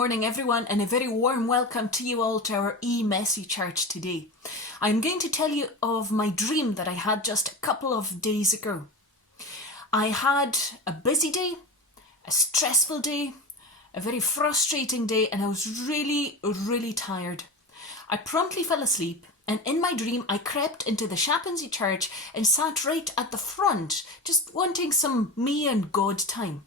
morning everyone, and a very warm welcome to you all to our messy church today. I'm going to tell you of my dream that I had just a couple of days ago. I had a busy day, a stressful day, a very frustrating day, and I was really tired. I promptly fell asleep, and in my dream I crept into the chaplaincy church and sat right at the front, just wanting some me and God time.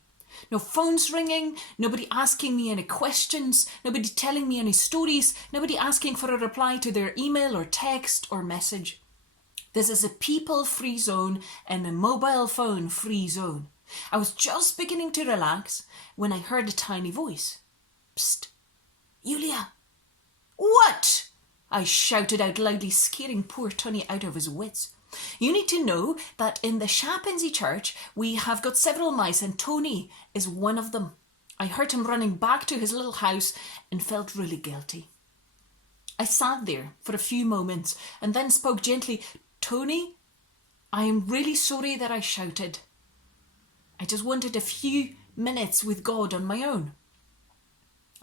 No phones ringing, nobody asking me any questions, nobody telling me any stories, nobody asking for a reply to their email or text or message. This is a people-free zone and a mobile phone-free zone. I was just beginning to relax when I heard a tiny voice. Psst, Julia. What? I shouted out loudly, scaring poor Tony out of his wits. You need to know that in the chaplaincy church we have got several mice and Tony is one of them. I heard him running back to his little house and felt really guilty. I sat there for a few moments and then spoke gently. Tony, I am really sorry that I shouted. I just wanted a few minutes with God on my own.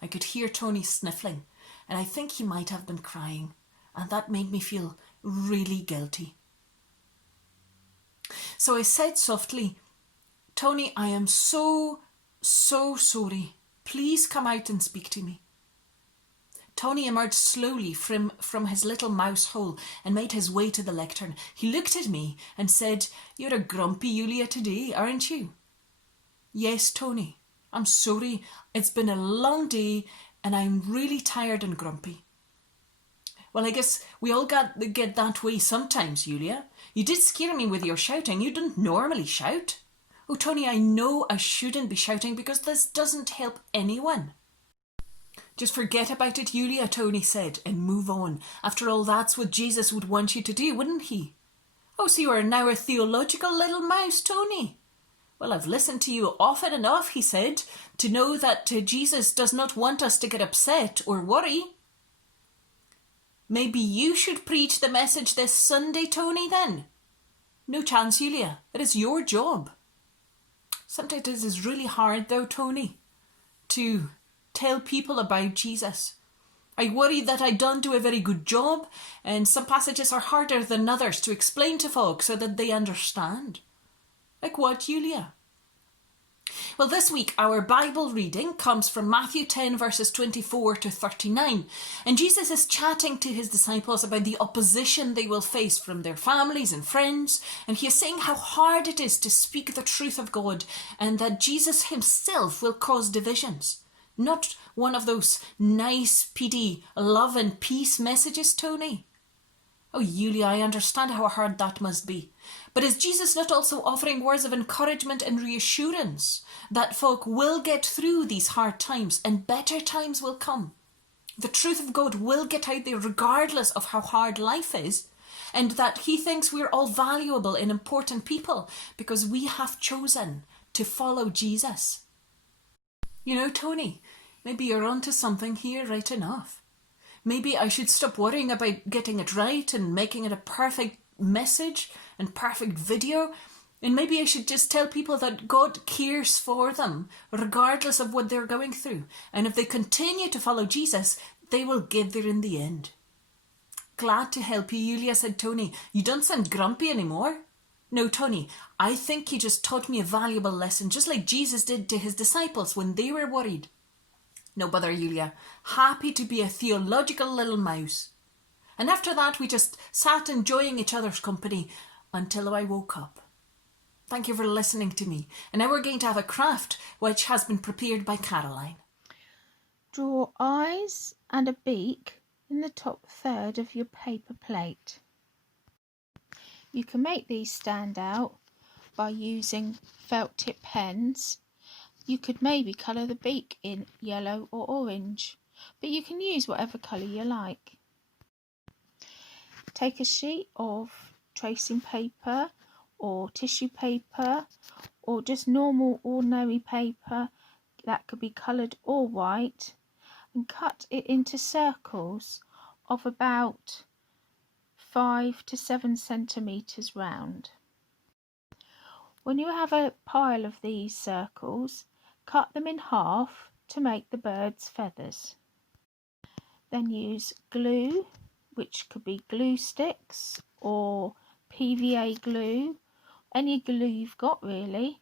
I could hear Tony sniffling, and I think he might have been crying, and that made me feel really guilty. So I said softly, Tony, I am so sorry. Please come out and speak to me. Tony emerged slowly from his little mouse hole and made his way to the lectern. He looked at me and said, You're a grumpy Julia today, aren't you? Yes, Tony, I'm sorry. It's been a long day and I'm really tired and grumpy. Well, I guess we all get that way sometimes, Julia. You did scare me with your shouting. You don't normally shout. Oh, Tony, I know I shouldn't be shouting because this doesn't help anyone. Just forget about it, Julia, Tony said, and move on. After all, that's what Jesus would want you to do, wouldn't he? Oh, so you are now a theological little mouse, Tony. Well, I've listened to you often enough, he said, to know that Jesus does not want us to get upset or worry. Maybe you should preach the message this Sunday, Tony, then. No chance, Julia. It is your job. Sometimes it is really hard, though, Tony, to tell people about Jesus. I worry that I don't do a very good job, and some passages are harder than others to explain to folk so that they understand. Like what, Julia? Well, this week our Bible reading comes from Matthew 10 verses 24 to 39, and Jesus is chatting to his disciples about the opposition they will face from their families and friends, and he is saying how hard it is to speak the truth of God and that Jesus himself will cause divisions. Not one of those nice, peaty love and peace messages, Tony. Oh, Julia, I understand how hard that must be. But is Jesus not also offering words of encouragement and reassurance that folk will get through these hard times and better times will come? The truth of God will get out there regardless of how hard life is, and that he thinks we're all valuable and important people because we have chosen to follow Jesus. You know, Tony, maybe you're onto something here right enough. Maybe I should stop worrying about getting it right and making it a perfect message and perfect video. And maybe I should just tell people that God cares for them, regardless of what they're going through. And if they continue to follow Jesus, they will get there in the end. Glad to help you, Julia, said Tony. You don't sound grumpy anymore. No, Tony, I think you just taught me a valuable lesson, just like Jesus did to his disciples when they were worried. No bother, Julia. Happy to be a theological little mouse. And after that, we just sat enjoying each other's company until I woke up. Thank you for listening to me. And now we're going to have a craft which has been prepared by Caroline. Draw eyes and a beak in the top third of your paper plate. You can make these stand out by using felt tip pens. You could maybe colour the beak in yellow or orange, but you can use whatever colour you like. Take a sheet of tracing paper or tissue paper or just normal ordinary paper that could be coloured or white, and cut it into circles of about 5 to 7 centimetres round. When you have a pile of these circles, cut them in half to make the bird's feathers. Then use glue, which could be glue sticks or PVA glue, any glue you've got really,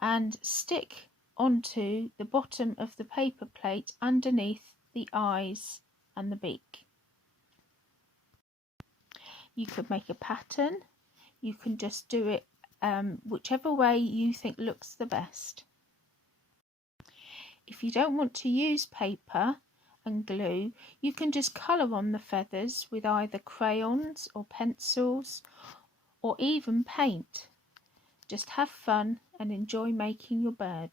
and stick onto the bottom of the paper plate underneath the eyes and the beak. You could make a pattern, you can just do it whichever way you think looks the best. If you don't want to use paper and glue, you can just colour on the feathers with either crayons or pencils or even paint. Just have fun and enjoy making your bird.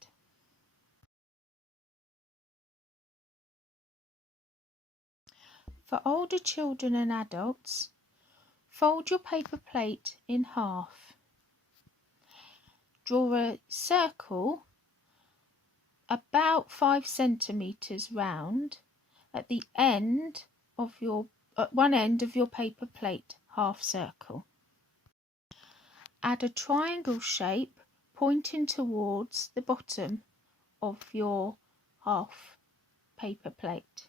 For older children and adults, fold your paper plate in half. Draw a circle about 5 centimetres round at the end of one end of your paper plate half circle. Add a triangle shape pointing towards the bottom of your half paper plate.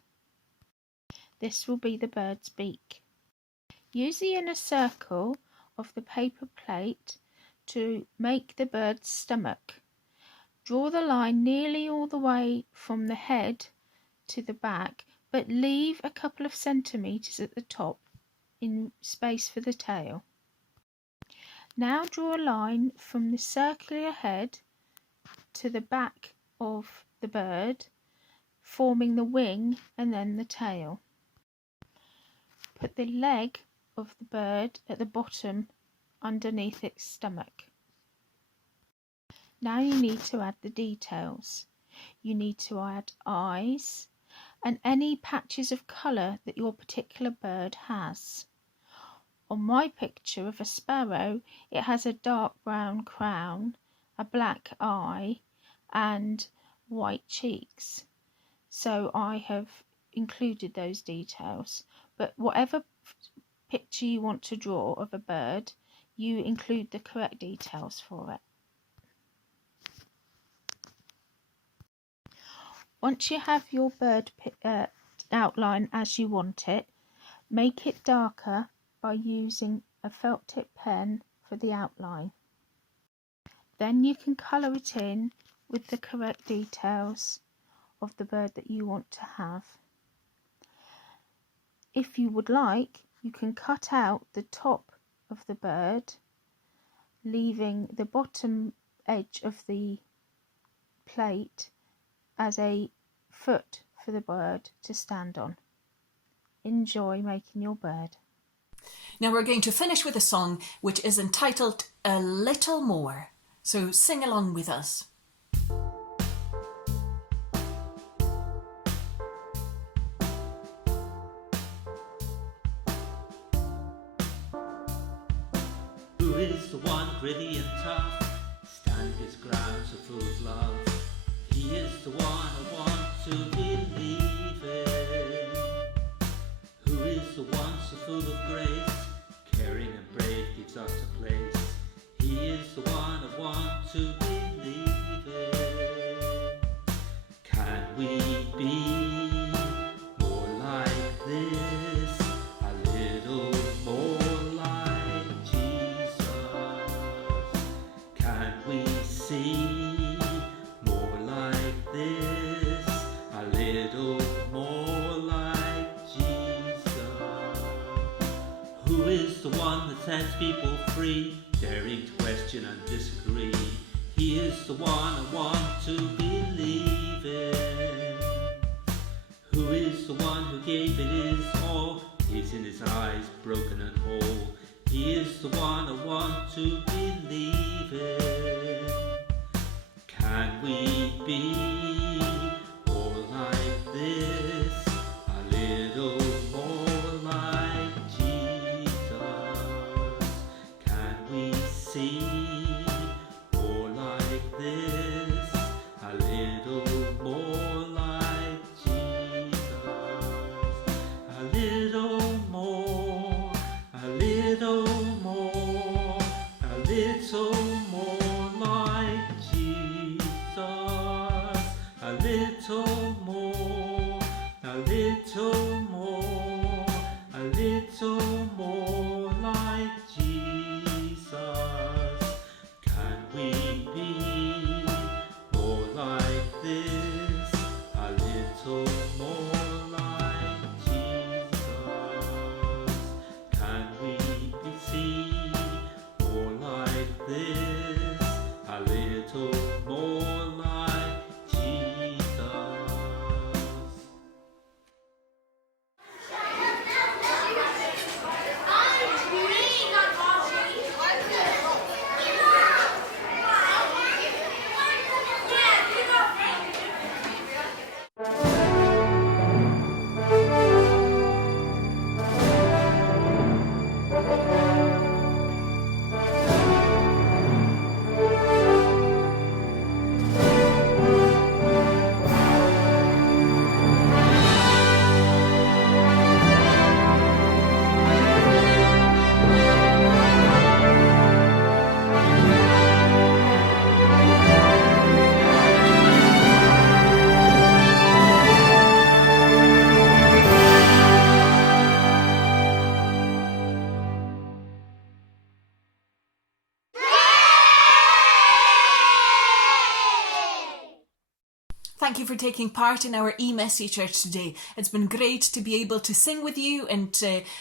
This will be the bird's beak. Use the inner circle of the paper plate to make the bird's stomach. Draw the line nearly all the way from the head to the back, but leave a couple of centimetres at the top in space for the tail. Now draw a line from the circular head to the back of the bird, forming the wing and then the tail. Put the leg of the bird at the bottom underneath its stomach. Now you need to add the details. You need to add eyes and any patches of colour that your particular bird has. On my picture of a sparrow, it has a dark brown crown, a black eye and white cheeks. So I have included those details, but whatever picture you want to draw of a bird, you include the correct details for it. Once you have your bird outline as you want it, make it darker by using a felt tip pen for the outline. Then you can colour it in with the correct details of the bird that you want to have. If you would like, you can cut out the top of the bird, leaving the bottom edge of the plate as a foot for the bird to stand on. Enjoy making your bird. Now we're going to finish with a song which is entitled A Little More. So sing along with us. Who is the one gritty and tough, stand his ground so full of love? He is the one I want to believe in. Who is the one so full of grace, caring and brave, gives us a place? He is the one I want to believe in. Can we be more like this? A little more like Jesus. Can we see more like this? A little more like Jesus. Who is the one that sets people free, daring to question and disagree? He is the one I want to believe in. Who is the one who gave it his all, tears in his eyes, broken and whole? He is the one I want to believe in. Can we be more like this? A little more like Jesus. Can we see more like this? A little more like Jesus. A little more, a little more, a little more like Jesus. little more, a little more, a little more like Jesus. Can we be more like this? A little more like Jesus. Can we see more like this? A little more like Jesus. Thank you for taking part in our e-message today. It's been great to be able to sing with you and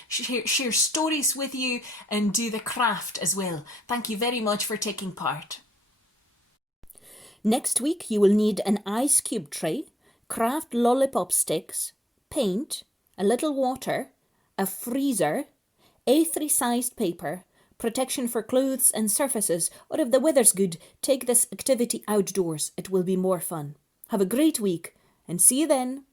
share stories with you and do the craft as well. Thank you very much for taking part. Next week you will need an ice cube tray, craft lollipop sticks, paint, a little water, a freezer, A3 sized paper, protection for clothes and surfaces, or if the weather's good, take this activity outdoors. It will be more fun. Have a great week and see you then.